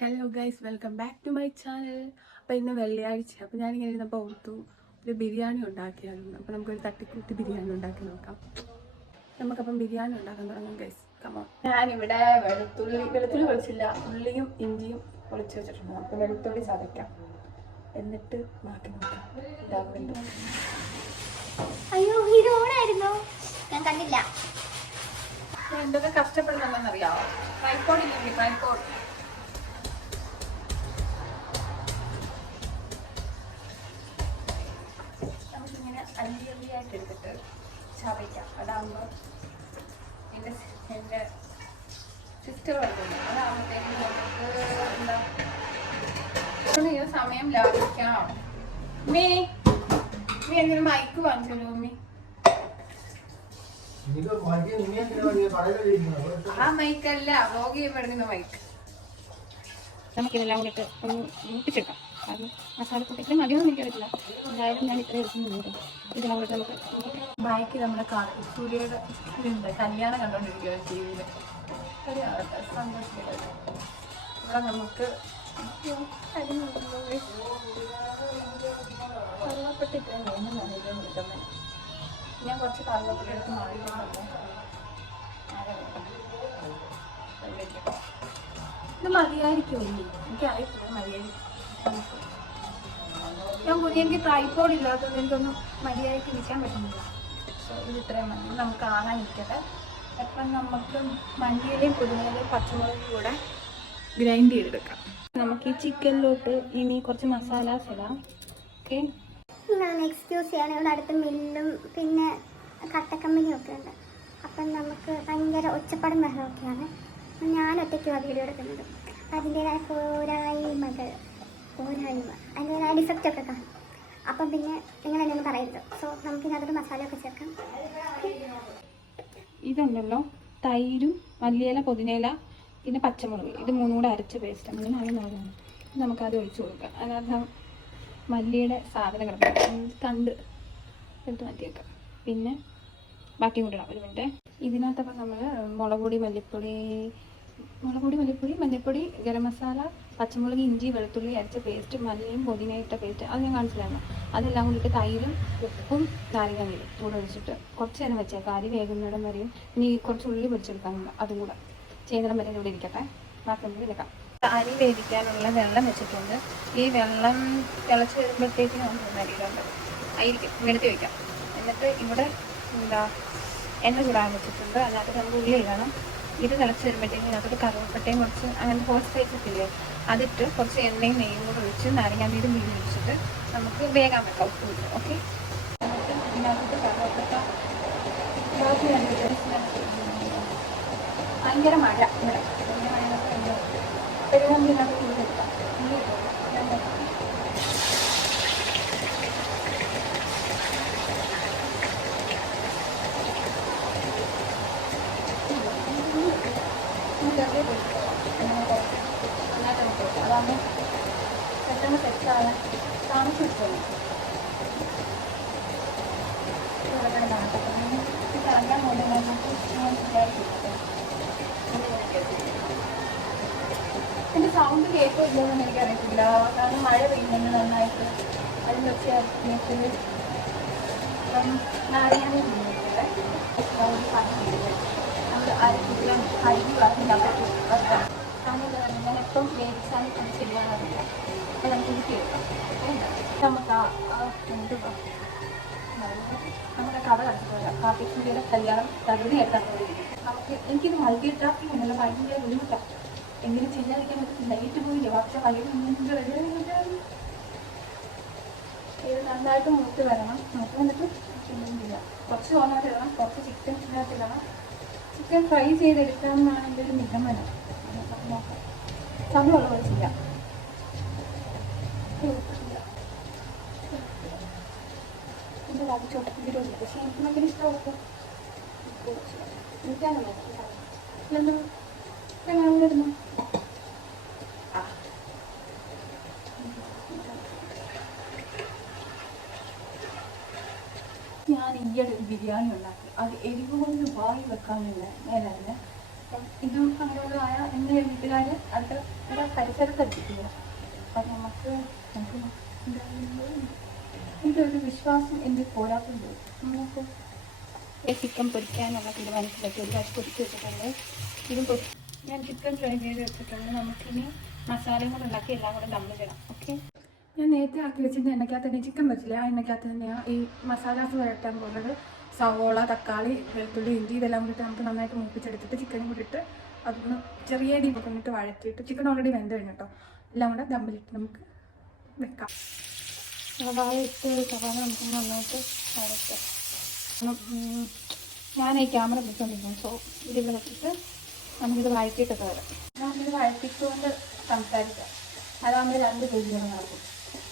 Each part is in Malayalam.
Hello guys, welcome back to my channel. അപ്പോൾ ഇന്ന് വെള്ളിയാഴ്ച, അപ്പോൾ ഞാനിങ്ങനെ ഇരുന്നപ്പോൾ ഓർത്തു ഒരു ബിരിയാണി ഉണ്ടാക്കിയായിരുന്നു. അപ്പോൾ നമുക്കൊരു തട്ടിക്കൂട്ടി ബിരിയാണി ഉണ്ടാക്കി നോക്കാം. നമുക്കപ്പം ബിരിയാണി ഉണ്ടാക്കാൻ തുടങ്ങാം ഗൈസ്. കമോൺ. ഞാനിവിടെ വെളുത്തുള്ളി പൊളിച്ചില്ല, ഉള്ളിയും ഇഞ്ചിയും പൊളിച്ച് വെച്ചിട്ടുണ്ട്. അപ്പോൾ വെളുത്തുള്ളി ചതയ്ക്കാം, എന്നിട്ട് മാറ്റി നോക്കാം. ഇതാകുന്നുണ്ട്. അയ്യോ, ഹീറോണായിരുന്നു, ഞാൻ കണ്ടില്ല. എന്തൊക്കെ കഷ്ടപ്പെടുന്നുണ്ടെന്നറിയാമോ? ട്രൈപോഡ് ഇല്ലെങ്കിൽ ട്രൈപോഡ്. അല്ലിയായിട്ട് എടുത്തിട്ട് ചതയ്ക്കാം. അതാകുമ്പോൾ എൻ്റെ സിസ്റ്റർ വരുന്നുണ്ട്. അതാകുമ്പോഴത്തേക്കും നമുക്ക് എന്താ സമയം ലാഭിക്കാം. മീ എനിക്കൊരു മൈക്ക് വാങ്ങിച്ചു തരുമോ? മീ ആ മൈക്കല്ല, വ്ലോഗ് ചെയ്യുമ്പോൾ എടുക്കുന്ന മൈക്ക്. നമുക്കിതെല്ലാം കൂടിയിട്ട് ഒന്ന് മൂപ്പിച്ചെടുക്കാം. കാരണം മസാലക്കൂട്ട് ഇത്രയും മതിയൊന്നും എനിക്കറിയില്ല. എന്തായാലും ഞാൻ ഇത്രയും എടുക്കുന്നുണ്ട്. ഇതെല്ലാം കൂടെ നമുക്ക് ബാക്കി നമ്മുടെ സൂര്യയുടെ ഇതുണ്ട്, കല്യാണം കണ്ടുകൊണ്ടിരിക്കുകയാണ് ടി വിയിൽ. ഒരു സന്തോഷമില്ല. ഇവിടെ നമുക്ക് കറുവപ്പട്ട ഇത്രയും വേണമെന്നാണ് ഇതിലും കിട്ടുന്നത്. ഞാൻ കുറച്ച് കറുവപ്പട്ട എടുത്ത് മാറിയിട്ടുണ്ടല്ലോ. ഇത് മതിയായിരിക്കുമല്ലേ? എനിക്കറിയത്തില്ല, മതിയായിരിക്കും. എനിക്ക് ട്രൈപോഡ് ഇല്ലാത്തത് എനിക്കൊന്നും മര്യാദയ്ക്ക് നിൽക്കാൻ പറ്റുന്നില്ല. ഇത് ഇത്രയും മതി. നമുക്ക് ആകാൻ നിൽക്കട്ടെ. അപ്പം നമുക്ക് മല്ലിയിലയും പുതിനയിലയും പച്ചമുളകും കൂടെ ഗ്രൈൻഡ് ചെയ്തെടുക്കാം. നമുക്ക് ഈ ചിക്കനിലോട്ട് ഇനി കുറച്ച് മസാലാസ് ഇടാം. ഓക്കെ, ഞാൻ എക്സ്ക്യൂസ് ചെയ്യണം, ഇവിടെ അടുത്ത് മില്ലും പിന്നെ കട്ടക്കമ്പനിയും ഒക്കെ ഉണ്ട്. അപ്പം നമുക്ക് ഭയങ്കര ഒച്ചപ്പാടും ബഹളമൊക്കെയാണ്. ഞാൻ ഒറ്റയ്ക്ക് വീഡിയോ എടുക്കുന്നത്. അതിൻ്റേതായ അതിൻ്റേതായ ഡിഫക്റ്റ് ഒക്കെ കാണും. അപ്പം പിന്നെ നിങ്ങൾ എന്നൊന്നും പറയരുത്. സോ നമുക്കിതിനകത്ത് മസാലയൊക്കെ ചേർക്കാം. ഇതുണ്ടല്ലോ, തൈരും മല്ലിയില പുതിനയില പിന്നെ പച്ചമുളക്, ഇത് മൂന്നും കൂടെ അരച്ച പേസ്റ്റ്. അങ്ങനെ നല്ലതാണ്. നമുക്കത് ഒഴിച്ചു കൊടുക്കാം. അതിനകത്ത് മല്ലിയുടെ സാധനങ്ങൾ തണ്ട് എടുത്ത് മാറ്റിയേക്കാം. പിന്നെ ബാക്കിയും കൂടെ ഇടാം. ഒരു മിനിറ്റ്. ഇതിനകത്തപ്പം നമ്മൾ മുളക് പൊടി, മല്ലിപ്പൊടി, ഗരം മസാല, പച്ചമുളക്, ഇഞ്ചി, വെളുത്തുള്ളി അരച്ച പേസ്റ്റ്, മല്ലിയും പുതിനയിട്ട പേസ്റ്റ്, അത് ഞാൻ കാണിച്ചില്ലായിരുന്നു. അതെല്ലാം കൂടിയിട്ട് തൈരും ഉപ്പും നാരങ്ങയും കൂടെ ഒഴിച്ചിട്ട് കുറച്ച് നേരം വെച്ചേക്കാം. അരി വേകുന്നിടം വരെയും ഇനി കുറച്ച് ഉള്ളി പൊരിച്ചെടുക്കാനുണ്ട്, അതും കൂടെ ചെയ്യുന്നിടം വരെ ഇവിടെ ഇരിക്കട്ടെ. ബാക്കി എടുക്കാം. അരി വേവിക്കാനുള്ള വെള്ളം വെച്ചിട്ടുണ്ട്. ഈ വെള്ളം തിളച്ച് വരുമ്പോഴത്തേക്കും നമുക്ക് അരിയിലുണ്ട് ആയിരിക്കും വെളുത്തി വയ്ക്കാം. എന്നിട്ട് ഇവിടെ എണ്ണ ചൂടാൻ വെച്ചിട്ടുണ്ട്. അതിനകത്ത് നമുക്ക് ഉള്ളി ഇടണം. ഇത് തിളച്ച് വരുമ്പോഴത്തേക്കും അതിനകത്ത് കറുവപ്പട്ടയും കുറച്ച് അങ്ങനെ ഹോസ് സ്പൈസസില്ലേ, അതിട്ട് കുറച്ച് എണ്ണയും നെയ്യും കൂടെ ഒഴിച്ച് നാരങ്ങാനീരും വീട് ഒഴിച്ചിട്ട് നമുക്ക് വേഗം വെക്കാം. ഉപ്പ് ഇട്ട് ഓക്കെ. എന്നിട്ട് ഇതിനകത്ത് കറുവപ്പട്ട ഭയങ്കര മഴ ഇവിടെ പെരുവമ്പിനകത്ത് ഇവിടെ എടുക്കാം. അതാകുമ്പോൾ പെട്ടെന്ന് സെറ്റാകാൻ താമസം വെച്ചോളൂ. കറങ്ങാൻ എൻ്റെ സൗണ്ട് കേൾക്കില്ലെന്ന് എനിക്കറിയത്തില്ല. കാരണം മഴ പെയ്യുന്നുണ്ട് നന്നായിട്ട്. അതിൻ്റെ ഒച്ച അപ്പം നാരങ്ങാനെ തിന്നിട്ടില്ലേ നമ്മൾ അരക്കില്ല അരി വറുത്ത് വെക്കാം. ഞാൻ എപ്പം വേവിച്ചാലും അത് ശരിയാകാറില്ല. അത് നമുക്ക് ഊറ്റി വെക്കാം. നമുക്ക് എന്തുവാ നമ്മുടെ കഥ കണ്ടിട്ടില്ല. കാപ്പിക്കുട്ടിയുടെ കല്യാണം തകൃതി എടുത്താൽ നമുക്ക് എനിക്കിത് മൾട്ടി ടാസ്കിംഗ് ഉണ്ടല്ലോ, ഭയങ്കര ബുദ്ധിമുട്ടാണ്. എങ്കിലും ചെയ്യാതിരിക്കാൻ പറ്റില്ല. ലൈറ്റ് പോയില്ലേ, പക്ഷെ കയ്യിൽ റെഡി. ഇത് നന്നായിട്ട് മൂത്ത് വരണം. മൂത്ത് വന്നിട്ട് ചെയ്യുന്നില്ല. കുറച്ച് ഓണായിട്ട് ഇടണം, കുറച്ച് ചിക്കൻ ഇടണം. ചിക്കൻ ഫ്രൈ ചെയ്തെടുക്കാമെന്നാണ് എൻ്റെ ഒരു നിഗമനം. നോക്കാം, സമയമുള്ള പോലെ ചെയ്യാം. എൻ്റെ വാങ്ങിച്ചോട്ടെ ഇതിലൂടെ. പക്ഷേ എനിക്ക് ഭയങ്കര ഇഷ്ടമുള്ളപ്പോൾ എനിക്കാണല്ലോ ഇല്ലെന്തോ എങ്ങനെ ഇടുന്നു. ഞാൻ ഈയിടെ ഒരു ബിരിയാണി ഉണ്ടാക്കി. അത് എരിവ് കൊണ്ട് വായി വെക്കാനുള്ള നേരമല്ല. അപ്പം ഇതും അങ്ങനെയുള്ളതായ എൻ്റെ വീട്ടുകാർ അത് ഇവിടെ പരിസരത്ത് എത്തിക്കില്ല. അപ്പം നമുക്ക് ഇതൊരു വിശ്വാസം എൻ്റെ പോരാത്തുണ്ട്. നമുക്ക് ചിക്കൻ പൊരിക്കാനുള്ള തീരുമാനിച്ചിട്ട് ഒരു കാശ് പൊരിച്ച് വെച്ചിട്ടുണ്ട്. ഇത് ഞാൻ ചിക്കൻ ഫ്രൈ ചെയ്ത് വെച്ചിട്ടുണ്ട്. നമുക്കിനി മസാലയും കൂടെ ഉണ്ടാക്കി എല്ലാം കൂടെ ദമ്മിലിടാം. ഓക്കെ, ഞാൻ നേരത്തെ ആക്കി വെച്ചിട്ട് എണ്ണയ്ക്കകത്ത് തന്നെ ചിക്കൻ വെച്ചില്ല. ആ എണ്ണയ്ക്കകത്ത് തന്നെയാണ് ഈ മസാലാസ് വരട്ടാൻ പോകുന്നത്. സവോള, തക്കാളി, വെളുത്തുള്ളി, ഇഞ്ചി ഇതെല്ലാം കൂടിയിട്ട് നമുക്ക് നന്നായിട്ട് മൂപ്പിച്ചെടുത്തിട്ട് ചിക്കനും കൂടി ഇട്ട് അതൊന്ന് ചെറിയ രീതിയിൽ കൊണ്ടിട്ട് വഴറ്റിയിട്ട് ചിക്കൻ ഓൾറെഡി വെന്ത് കഴിഞ്ഞു കേട്ടോ. എല്ലാം കൂടെ ദമ്മിലിട്ട് നമുക്ക് വെക്കാം. സവാള ഇട്ട് സവാള നമുക്ക് നന്നായിട്ട് വഴറ്റാം. ഞാൻ ഈ ക്യാമറ പിടിച്ചോണ്ടിരിക്കുന്നു. സോ ഇതിവിടെ വെച്ചിട്ട് നമുക്കിത് വഴറ്റിയിട്ടൊക്കെ വരാം. നമുക്കിത് വഴറ്റിച്ചുകൊണ്ട് സംസാരിക്കാം. അതാകുമ്പോൾ 2 പേജുകൾ നടക്കും.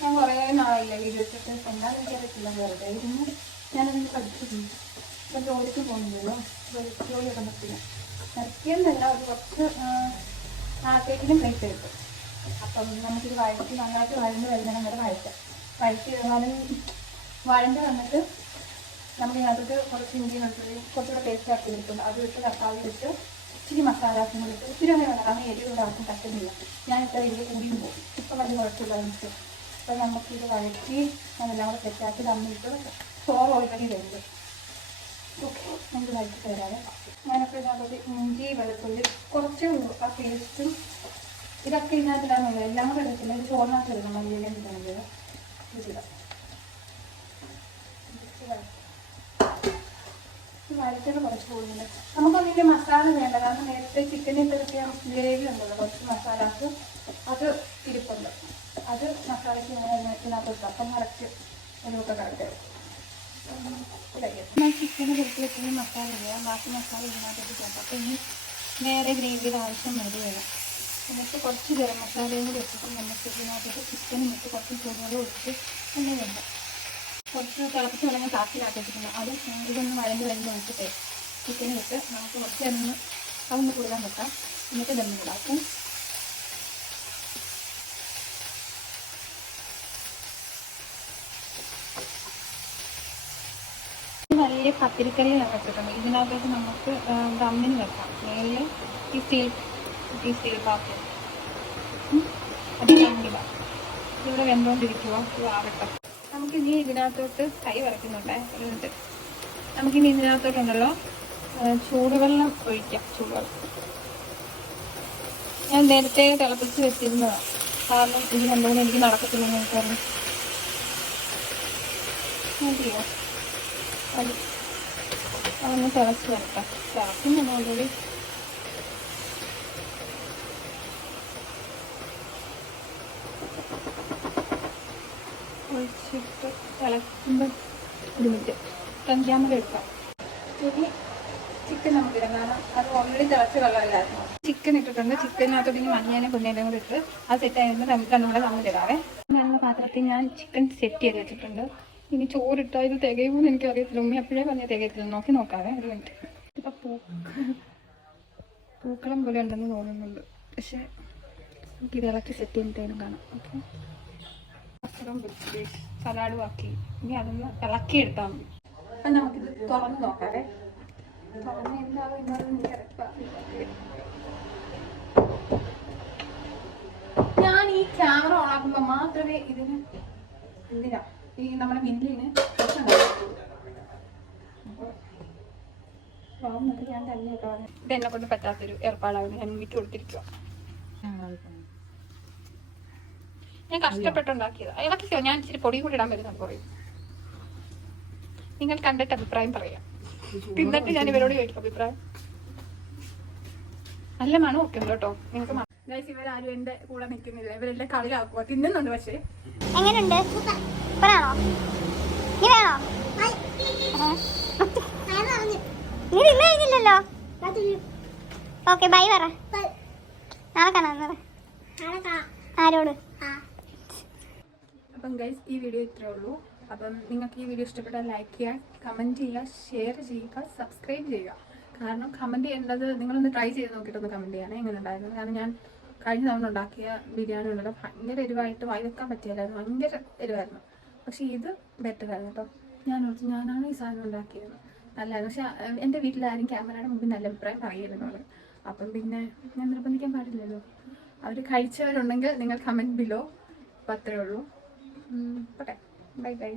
ഞാൻ കുറേ നാളായില്ല വീഡിയോ ഇട്ടിട്ട്. എന്താണെന്ന് എനിക്കറിയത്തില്ല, വെറുതെ ഇരുന്ന് ഞാനതിന് പഠിച്ചിട്ടുണ്ട്. ഇപ്പം ജോലിക്ക് പോകുന്നില്ലല്ലോ, ജോലിയൊക്കെ നിർത്തില്ല. നിർത്തിയെന്നല്ല, ഒരു കുറച്ച് നാളത്തേക്കിനും പ്ലേറ്റ് എടുക്കും. അപ്പം നമുക്കിത് വഴറ്റി നന്നായിട്ട് വഴണ്ട് വരുന്നതിനും വരെ വഴറ്റാം. വഴറ്റി വഴണ്ട് വന്നിട്ട് നമുക്കിതിനകത്തോട്ട് കുറച്ച് ഇഞ്ചി വെളുത്തുള്ളി കുറച്ചുകൂടെ പേസ്റ്റ് ആക്കി എടുക്കും. അത് ഇട്ട് തക്കാളി ഇട്ട് ഇച്ചിരി മസാലാസും കൂടി ഇട്ട് ഇച്ചിരി അങ്ങനെ വേണം. കാരണം എരിവിടെ ആർക്കും പറ്റുന്നില്ല. ഞാൻ ഇത്ര വലിയ കൂടിയും പോകും. ഇപ്പം വലിയ കുഴപ്പമില്ല എനിക്ക്. അപ്പം നമുക്കിത് വഴറ്റി അതെല്ലാം കൂടെ സെറ്റാക്കി തമ്മിട്ട് ചോറ് ഓൾറെഡി വരുന്നത്. ഓക്കെ, നമുക്ക് വഴറ്റി തരാതെ ഞാനൊക്കെ ഇതിനകത്ത് ഇഞ്ചി വെളുത്തുള്ളി കുറച്ചേ ഉള്ളൂ. ആ പേസ്റ്റും ഇതൊക്കെ ഇതിനകത്തിടാനുള്ളൂ. എല്ലാം കൂടെ എടുത്തില്ല. ഇത് ചോറിനകത്ത് ഇടണം. വലിയ കിട്ടണമെങ്കിൽ ഇതിടാം. വഴറ്റിട്ട് കുറച്ച് പോകുന്നില്ല. നമുക്കതിൻ്റെ മസാല വേണ്ട. കാരണം നേരത്തെ ചിക്കനിൽ കിടത്തിയ ഗ്രേവി ഉണ്ടല്ലോ, കുറച്ച് മസാലാസ് അത് ഇരിപ്പുണ്ട്. അത് മസാലയ്ക്ക് ഇതിനകത്ത് ഇട്ടാം. അപ്പം കറക്റ്റ് ഒരുക്കെ കറക്റ്റ് ഞാൻ ചിക്കന് പുറത്ത് വെക്കുന്ന മസാല ഇല്ല. ബാക്കി മസാല ഇതിനകത്തേക്ക് ചേർക്കാം. അപ്പം ഇനി വേറെ ഗ്രേവിയുടെ ആവശ്യം വേണ്ടി വരും. എന്നിട്ട് കുറച്ച് ഗരം മസാലയും കൂടി വെച്ചിട്ട് നമുക്ക് ഇതിനകത്തേക്ക് ചിക്കനും ഇട്ട് കുറച്ച് ചൂടുകൾ ഒഴിച്ച് എണ്ണ വേണ്ട. കുറച്ച് തിളപ്പിച്ച് വെള്ളം കാക്കിലാക്കി വെച്ചിട്ടുണ്ട്. അത് ഇതൊന്ന് വഴണ്ട് വരുമ്പോൾ വെച്ചിട്ട് ചിക്കനും ഇട്ട് നമുക്ക് കുറച്ച് എണ്ണ അതൊന്ന് കൂടുതൽ വെക്കാം. എന്നിട്ട് ദമ്മിടാക്കും. വലിയ പത്തിരിക്കറി ഞാൻ വെച്ചിട്ടുണ്ട്. ഇതിനകത്തോട്ട് നമുക്ക് ദമ്മിന് വെക്കാം. മേളിൽ ഈ സ്റ്റീൽ പാത്രം അത് ദമ്മിടാം. ഇവിടെ വെന്തോണ്ടിരിക്കുക, ആവട്ടെ. നമുക്കിനി ഇതിനകത്തോട്ട് കൈ വരയ്ക്കുന്നുണ്ട്. എന്നിട്ട് നമുക്കിനി ഇതിനകത്തോട്ടുണ്ടല്ലോ ചൂടുവെള്ളം ഒഴിക്കാം. ചൂടുവെള്ളം ഞാൻ നേരത്തെ തിളപ്പിച്ച് വെച്ചിരുന്നതാണ്. കാരണം ഇത് രണ്ടുകൂടെ എനിക്ക് നടക്കത്തില്ലെന്ന് എനിക്കറിയാം. മതിയോ? അത് അതൊന്ന് തിളച്ച് വരട്ടെ. തിളക്കുന്നുണ്ട് ഓൾറെഡി. ഒഴിച്ചിട്ട് തിളക്കുമ്പോൾ ഒരു മിനിറ്റ് ക്യാമറ എടുക്കാം. ഇനി ചിക്കൻ നമുക്കിടാം. കാരണം അത് ഓൾറെഡി തിളച്ച വെള്ളമില്ലായിരുന്നു. ചിക്കൻ ഇട്ടിട്ടുണ്ട്. ചിക്കനകത്തോട്ട് ഇനി മഞ്ഞേനും കുഞ്ഞേനും കൂടി ഇട്ട് അത് സെറ്റ് ആയിരുന്നു. രണ്ടും കൂടെ തമ്മിലിടാവേ. നല്ല പാത്രത്തിൽ ഞാൻ ചിക്കൻ സെറ്റ് ചെയ്ത് വെച്ചിട്ടുണ്ട്. ഇനി ചോറിട്ടാൽ ഇത് തികയുമെന്ന് എനിക്കറിയത്തില്ല. ഉമ്മി അപ്പോഴേ പറഞ്ഞാൽ തികയത്തില്ല. നോക്കാവേ ഒരു മിനിറ്റ്. ഇപ്പം പൂക്കളം പോലെ ഉണ്ടെന്ന് തോന്നുന്നുണ്ട്. പക്ഷേ നമുക്കിത് ഇളക്കി സെറ്റ് ചെയ്യുന്നതിനും കാണാം. ഓക്കെ, സലാഡും ആക്കി ഇനി അതൊന്ന് ഇളക്കി എടുത്താൽ മതി. അപ്പം നമുക്കിത് തുറന്ന് നോക്കാവേ. തുറന്ന് എന്താവും ഞാൻ ഈ ക്യാമറ ഓണാക്കുമ്പോൾ മാത്രമേ ഇതിന് എന്തിനാ ഈ നമ്മുടെ മില്ലിന് ഞാൻ തന്നെ ഇത് എന്നെ കൊണ്ട് പറ്റാത്തൊരു ഏർപ്പാടാണ്. ഞാൻ വീട്ടിൽ കൊടുത്തിരിക്കുക. ഞാൻ കഷ്ടപ്പെട്ടുണ്ടാക്കിയത്. ഇളക്കിക്കോ. ഞാൻ ഇച്ചിരി പൊടിയും കൂടി ഇടാൻ വരുന്ന പറയും. നിങ്ങൾ കണ്ടിട്ട് അഭിപ്രായം പറയാം. തിന്നിട്ട് ഞാൻ ഇവരോട് ചോദിക്കും അഭിപ്രായം. നല്ല മണം ഒക്കെ ഉണ്ട് കേട്ടോ. നിങ്ങൾക്ക് ഇവരാരും എന്റെ കൂടെ നിൽക്കുന്നില്ല. ഇവരെല്ലാം കളിയാക്കുക. തിന്നുന്നുണ്ട്. പക്ഷേ എങ്ങനെയുണ്ട്? നീ തിന്നു കഴിഞ്ഞില്ലല്ലോ. ഓക്കെ, ബൈ പറ. നാളെ കാണാം. ആരോട്? അപ്പം ഗൈസ്, ഈ വീഡിയോ ഇത്രേ ഉള്ളൂ. അപ്പം നിങ്ങൾക്ക് ഈ വീഡിയോ ഇഷ്ടപ്പെട്ടാൽ ലൈക്ക് ചെയ്യുക, കമൻറ്റ് ചെയ്യുക, ഷെയർ ചെയ്യുക, സബ്സ്ക്രൈബ് ചെയ്യുക. കാരണം കമൻറ്റ് ചെയ്യേണ്ടത് നിങ്ങളൊന്ന് ട്രൈ ചെയ്ത് നോക്കിയിട്ടൊന്ന് കമൻറ്റ് ചെയ്യണേ എങ്ങനെ ഉണ്ടായിരുന്നു. കാരണം ഞാൻ കഴിഞ്ഞ തവണ ഉണ്ടാക്കിയ ബിരിയാണി ഉണ്ടല്ലോ, ഭയങ്കര എരിവായിട്ട് വായി വെക്കാൻ പറ്റില്ലായിരുന്നു. ഭയങ്കര എരിവായിരുന്നു. പക്ഷേ ഇത് ബെറ്ററായിരുന്നു കേട്ടോ. ഞാനാണ് ഈ സാധനം ഉണ്ടാക്കിയത്. നല്ലതായിരുന്നു. പക്ഷേ എൻ്റെ വീട്ടിലാരും ക്യാമറയുടെ മുമ്പിൽ നല്ല അഭിപ്രായം പറയുന്നുള്ളൂ. അപ്പം പിന്നെ ഞാൻ നിർബന്ധിക്കാൻ പാടില്ലല്ലോ. അവർ കഴിച്ചവരുണ്ടെങ്കിൽ നിങ്ങൾ കമൻറ്റ് ബിലോ. അപ്പം അത്രേ ഉള്ളൂ. Okay, bye bye.